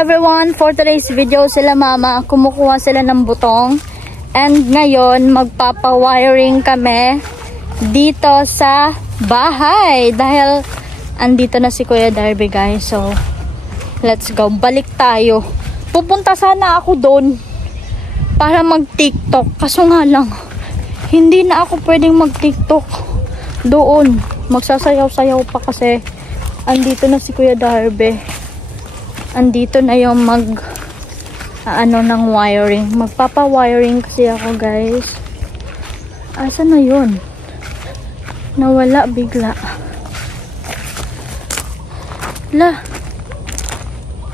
everyone! For today's video, sila mama, kumukuha sila ng butong. And ngayon, magpapawiring kami dito sa bahay. Dahil andito na si Kuya Darby, guys. So, let's go. Balik tayo. Pupunta sana ako doon para mag-TikTok. Kaso nga lang, hindi na ako pwedeng mag-TikTok doon. Magsasayaw-sayaw pa kasi andito na si Kuya Darby. Andito na yung ng wiring. Magpapa-wiring kasi ako, guys. Asa na yun? Nawala bigla.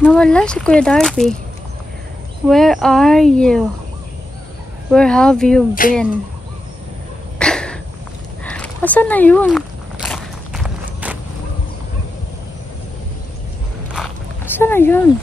Nawala si Kuya Darby. Where are you? Where have you been? Asa na yun? Sana yun.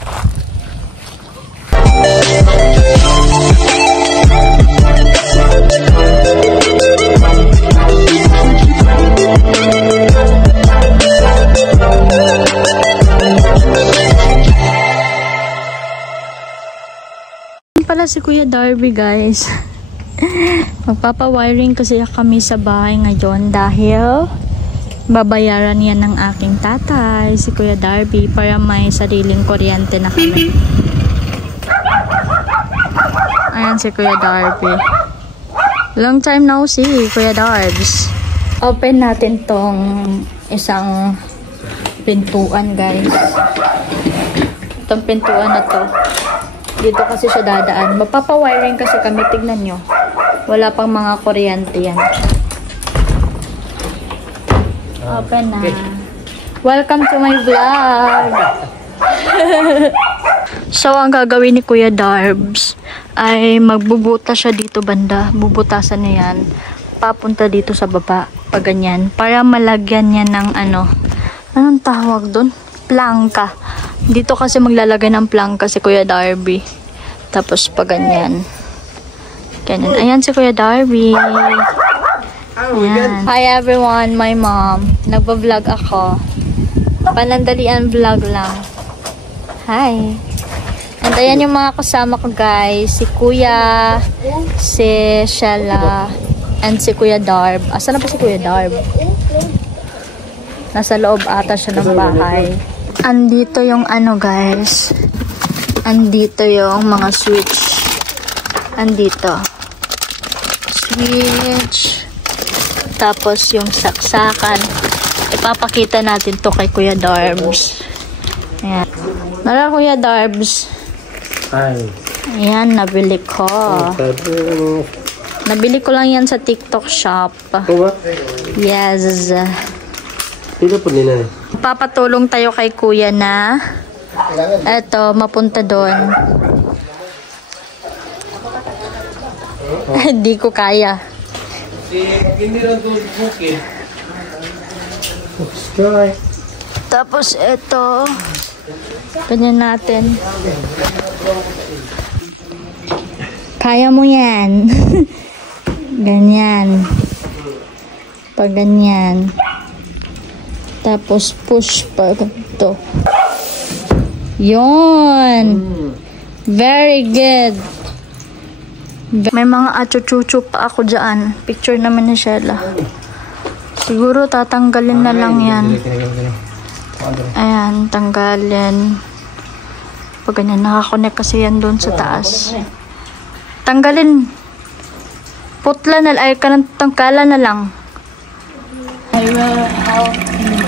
Pala si Kuya Darby, guys. Magpapa-wiring kasi kami sa bahay ngayon dahil babayaran yan ng aking tatay, si Kuya Darby, para may sariling kuryente na kami. Ayan si Kuya Darby. Long time no see, Kuya Darbs. Open natin tong isang pintuan, guys. Itong pintuan na to. Dito kasi siya dadaan. Magpapawiring kasi kami, tignan nyo. Wala pang mga kuryente yan. Open na. Welcome to my vlog. So, ang gagawin ni Kuya Darbs ay magbubuta siya dito banda. Bubutasan niya yan. Papunta dito sa baba. Pag ganyan. Para malagyan niya ng anong tawag doon? Plangka. Dito kasi maglalagay ng plangka si Kuya Darby. Tapos pag ganyan. Ganyan. Ayan si Kuya Darby. Ayan. Hi everyone, my mom. Nagba-vlog ako. Panandalian vlog lang. Hi. And ayan yung mga kasama ko, guys. Si Kuya, si Shella, and si Kuya Darb. Asan na pa si Kuya Darb? Nasa loob ata siya ng bahay. Andito yung guys. Andito yung mga switch. Andito. Switch. Tapos yung saksakan. Ipapakita natin to kay Kuya Darbs. Ayan. Nara, Kuya Darbs. Hi. Ayan, nabili ko. Nabili ko lang yan sa TikTok shop. Yes. Pila po nila. Papatulong tayo kay Kuya na eto, mapunta doon. Hindi ko kaya. Tapos ito, ganyan natin. Kaya mo yan. Ganyan. Pag ganyan. Tapos push pa ito. Yun. Very good. May mga achuchuchu pa ako dyan. Picture naman ni Shella. Siguro tatanggalin na lang yan. Ayan, tanggalin. Pag ganyan, nakakonect kasi yan doon sa taas. Tanggalin. Putla na, ay tanggalan na lang. I will help you.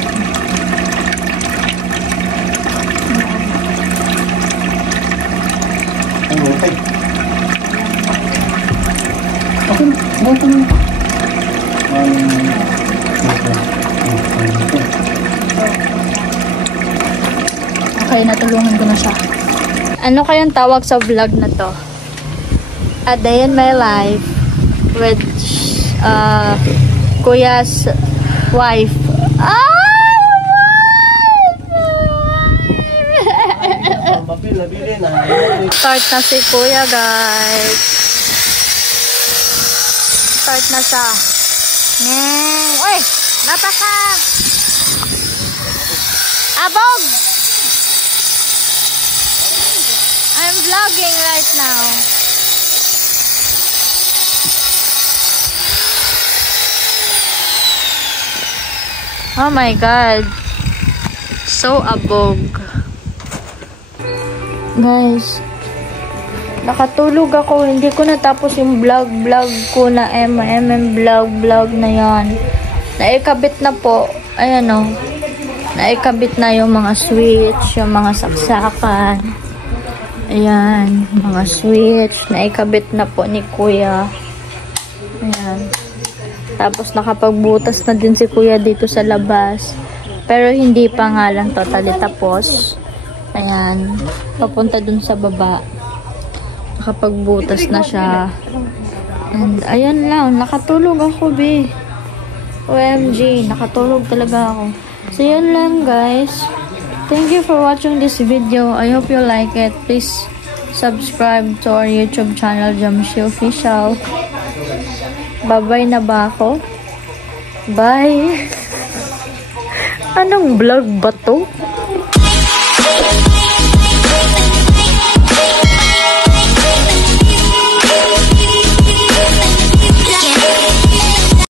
Okay, natulungan ko na siya. Ano kayang tawag sa vlog na to? A day in my life with Kuya's wife. Start na si Kuya, guys. Start na siya. Uy! Napaka! Abog! vlogging right now. Oh my God. So abog. Guys, nakatulog ako. Hindi ko natapos yung vlog ko na vlog na yan. Naikabit na po. Ayan o. Naikabit na yung mga switch, yung mga saksakan. Ayan, mga switch. Naikabit na po ni Kuya. Ayan. Tapos nakapagbutas na din si Kuya dito sa labas. Pero hindi pa nga lang totally tapos. Ayan. Papunta dun sa baba. Nakapagbutas na siya. And ayan lang. Nakatulog ako, be. OMG. Nakatulog talaga ako. So, yun lang, guys. Thank you for watching this video. I hope you like it. Please subscribe to our YouTube channel, Jamshi Official. Bye-bye na ba ako? Bye! Anong vlog ba to?